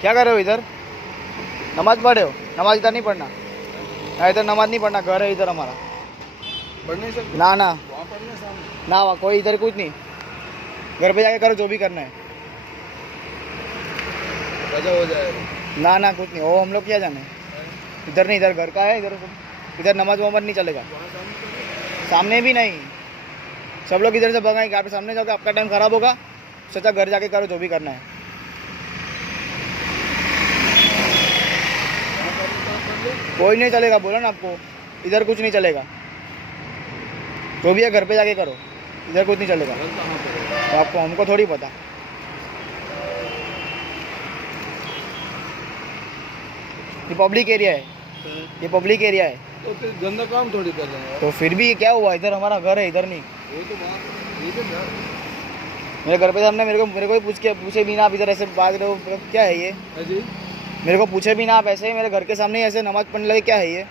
क्या कर रहे हो इधर? नमाज पढ़े हो? नमाज इधर नहीं पढ़ना, इधर नमाज नहीं पढ़ना, घर है इधर हमारा। पढ़ नहीं सकते? ना ना वहाँ पढ़ने सामने ना, वहाँ कोई इधर कुछ नहीं, घर पे जाके करो जो भी करना है। वजह हो जाएगा। ना ना कुछ नहीं, वो हम लोग क्या जाने, इधर नहीं, इधर घर का है, इधर नमाज वमाज नहीं चलेगा। सामने भी नहीं, सब लोग इधर से भगाएंगे, आप सामने जाओगे आपका टाइम खराब होगा, सोचा घर जाके करो जो भी करना है। कोई नहीं चलेगा, बोला ना आपको, इधर कुछ नहीं चलेगा, जो भी है घर पे जाके करो, इधर कुछ नहीं चलेगा। तो आपको, हमको थोड़ी पता। ये पब्लिक एरिया है, ये पब्लिक एरिया है। तो फिर गंदा काम थोड़ी कर रहे हैं। तो फिर भी क्या हुआ, इधर हमारा घर है, इधर नहीं। वो तो बात, ये तो घर मेरे घर पे सामने मेरे को ही पूछे भी ना आप इधर ऐसे भाग रहे हो, क्या है ये? है जी। मेरे को पूछे भी ना आप ऐसे, मेरे घर के सामने ही ऐसे नमाज पढ़ने लगे, क्या है ये?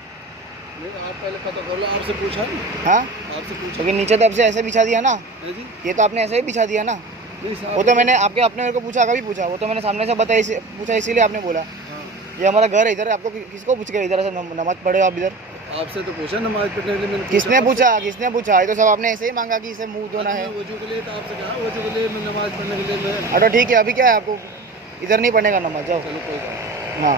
नहीं, आप पहले पता कर लो, आपसे पूछा ना। हाँ, आपसे पूछा लेकिन नीचे तो आपसे ऐसे बिछा दिया ना, है जी। ये तो आपने ऐसे ही बिछा दिया ना। नहीं साहब, वो तो मैंने आपने मेरे को पूछा, कभी पूछा? वो तो मैंने सामने से बताया, पूछा इसीलिए आपने बोला। हाँ। ये हमारा घर है इधर, आपको किसको पूछ के इधर ऐसे नमाज पढ़े हो आप इधर? आपसे तो पूछा नमाज पढ़ने के लिए। मैंने किसने आपसे। पूछा? किसने पूछा? ये तो सब आपने ऐसे ही मांगा कि इसे मुंह धोना है। मैं वजू के लिए तो आपसे कहा, वजू के लिए मैं नमाज पढ़ने के लिए मैं। तो ठीक है, अभी क्या है आपको, इधर नहीं पढ़ने का नमाज, जाओ। चलो कोई बात नहीं। हाँ।